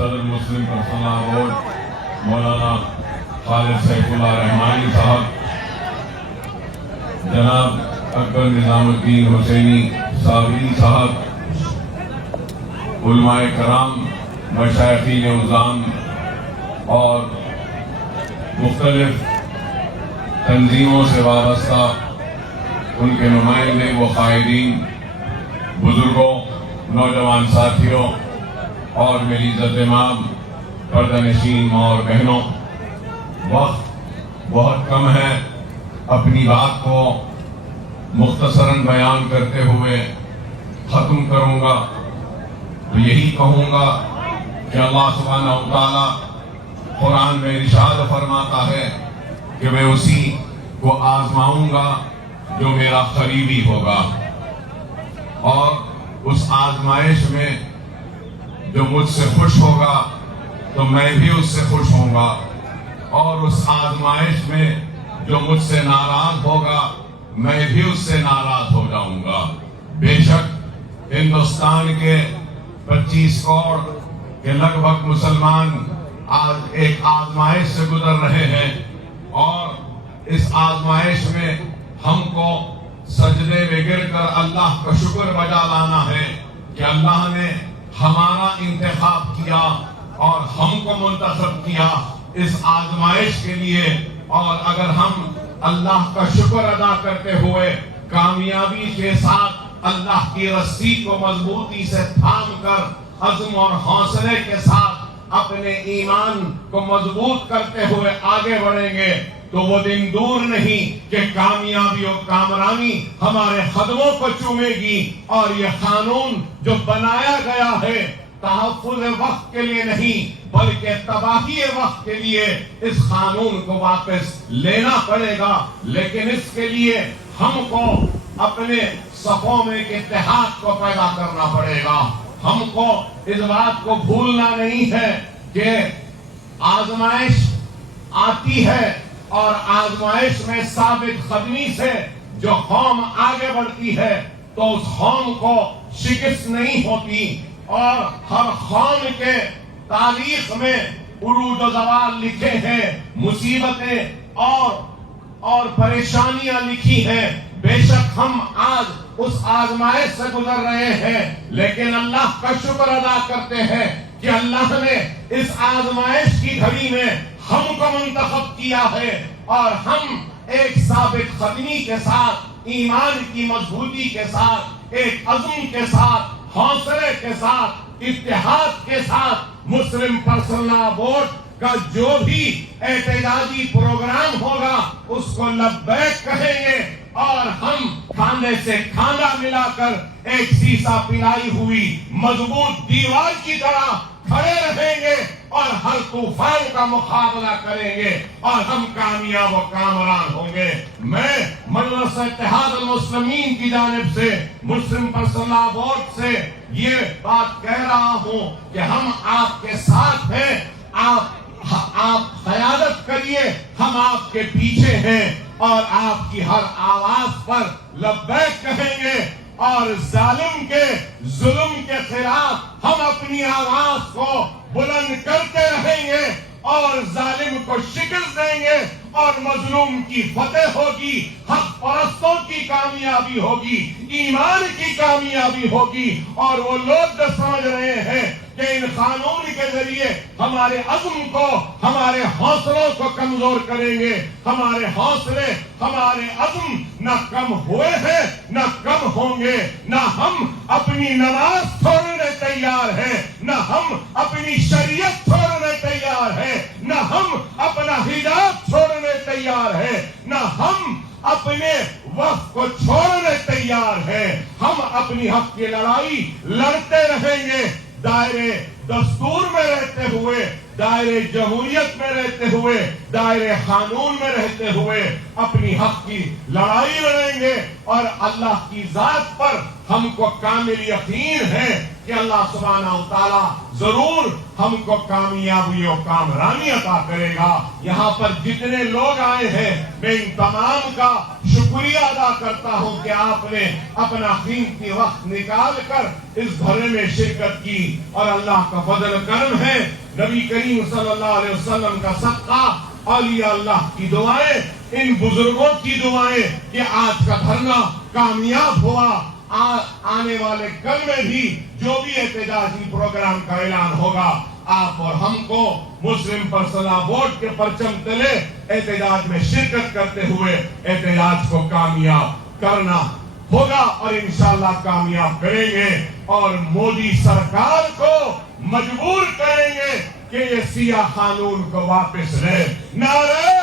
صدر مسلم personal board مولانا خالد سیف اللہ رحمانی صاحب، جناب اکبر نظام الدین حسینی صابری صاحب، علماء کرام، مشائخین عظام اور مختلف تنظیموں سے وابستہ ان کے نمائندے و قائدین، بزرگوں، نوجوان ساتھیوں اور میری عزت مآب پردہ نشین ماں اور بہنوں، وقت بہت کم ہے. اپنی بات کو مختصراً بیان کرتے ہوئے ختم کروں گا تو یہی کہوں گا کہ اللہ سبحانہ و تعالی قرآن میں ارشاد فرماتا ہے کہ میں اسی کو آزماؤں گا جو میرا قریبی ہوگا، اور اس آزمائش میں جو مجھ سے خوش ہوگا تو میں بھی اس سے خوش ہوں گا، اور اس آزمائش میں جو مجھ سے ناراض ہوگا میں بھی اس سے ناراض ہو جاؤں گا. بے شک ہندوستان کے 25 کروڑ کے لگ بھگ مسلمان آج ایک آزمائش سے گزر رہے ہیں، اور اس آزمائش میں ہم کو سجدے میں گر کر اللہ کا شکر بجا لانا ہے کہ اللہ نے ہمارا انتخاب کیا اور ہم کو منتخب کیا اس آزمائش کے لیے. اور اگر ہم اللہ کا شکر ادا کرتے ہوئے کامیابی کے ساتھ اللہ کی رسی کو مضبوطی سے تھام کر عزم اور حوصلے کے ساتھ اپنے ایمان کو مضبوط کرتے ہوئے آگے بڑھیں گے تو وہ دن دور نہیں کہ کامیابی اور کامرانی ہمارے قدموں کو چومے گی. اور یہ قانون جو بنایا گیا ہے تحفظ وقت کے لیے نہیں بلکہ تباہی وقت کے لیے، اس قانون کو واپس لینا پڑے گا. لیکن اس کے لیے ہم کو اپنے صفوں میں ایک اتحاد کو پیدا کرنا پڑے گا. ہم کو اس بات کو بھولنا نہیں ہے کہ آزمائش آتی ہے، اور آزمائش میں ثابت قدمی سے جو قوم آگے بڑھتی ہے تو اس قوم کو شکست نہیں ہوتی. اور ہر قوم کے تاریخ میں عروج و زوال لکھے ہیں، مصیبتیں اور پریشانیاں لکھی ہیں. بے شک ہم آج اس آزمائش سے گزر رہے ہیں، لیکن اللہ کا شکر ادا کرتے ہیں کہ اللہ نے اس آزمائش کی گھڑی میں ہم کو منتخب کیا ہے، اور ہم ایک ثابت قدمی کے ساتھ، ایمان کی مضبوطی کے ساتھ، ایک عزم کے ساتھ، حوصلے کے ساتھ، اتحاد کے ساتھ مسلم پرسنل بورڈ کا جو بھی احتجاجی پروگرام ہوگا اس کو لبیک کہیں گے، اور ہم کھانے سے کھانا ملا کر ایک سیسا پلائی ہوئی مضبوط دیوار کی طرح کھڑے رہیں گے اور ہر طوفان کا مقابلہ کریں گے، اور ہم کامیاب و کامران ہوں گے. میں مجلس اتحاد المسلمین کی جانب سے، مسلم پرسنل بورڈ سے یہ بات کہہ رہا ہوں کہ ہم آپ کے ساتھ ہیں. آپ قیادت کریے، ہم آپ کے پیچھے ہیں، اور آپ کی ہر آواز پر لبیک کہیں گے، اور ظالم کے ظلم کے خلاف ہم اپنی آواز کو بلند کرتے رہیں گے، اور ظالم کو شکست دیں گے، اور مظلوم کی فتح ہوگی، حق پرستوں کی کامیابی ہوگی، ایمان کی کامیابی ہوگی. اور وہ لوگ جو سمجھ رہے ہیں کہ ان قانون کے ذریعے ہمارے عزم کو، ہمارے حوصلوں کو کمزور کریں گے، ہمارے حوصلے، ہمارے عزم نہ کم ہوئے ہیں نہ کم ہوں گے. نہ ہم اپنی نماز چھوڑنے تیار ہیں، نہ ہم اپنی شریعت چھوڑنے تیار ہیں، نہ ہم اپنا حجاب چھوڑنے تیار ہیں، نہ ہم اپنے وقت کو چھوڑنے تیار ہیں. ہم اپنی حق کی لڑائی لڑتے رہیں گے، دائرے دستور میں رہتے ہوئے، دائرے جمہوریت میں رہتے ہوئے، دائرے قانون میں رہتے ہوئے اپنی حق کی لڑائی لڑیں گے. اور اللہ کی ذات پر ہم کو کامل یقین ہے کہ اللہ سبحانہ و تعالی ضرور ہم کو کامیابی و کامرانی عطا کرے گا. یہاں پر جتنے لوگ آئے ہیں میں ان تمام کا شکریہ ادا کرتا ہوں کہ آپ نے اپنا قیمتی وقت نکال کر اس دھرنے میں شرکت کی، اور اللہ کا فضل کرم ہے، نبی کریم صلی اللہ علیہ وسلم کا صدقہ، اولیاء اللہ کی دعائیں، ان بزرگوں کی دعائیں کہ آج کا دھرنا کامیاب ہوا۔ آنے والے کل میں بھی جو بھی احتجاجی پروگرام کا اعلان ہوگا، آپ اور ہم کو مسلم پرسنل ووٹ کے پرچم تلے احتجاج میں شرکت کرتے ہوئے احتجاج کو کامیاب کرنا ہوگا، اور انشاءاللہ کامیاب کریں گے، اور مودی سرکار کو مجبور کریں گے کہ یہ سیاہ قانون کو واپس لے۔ نعرہ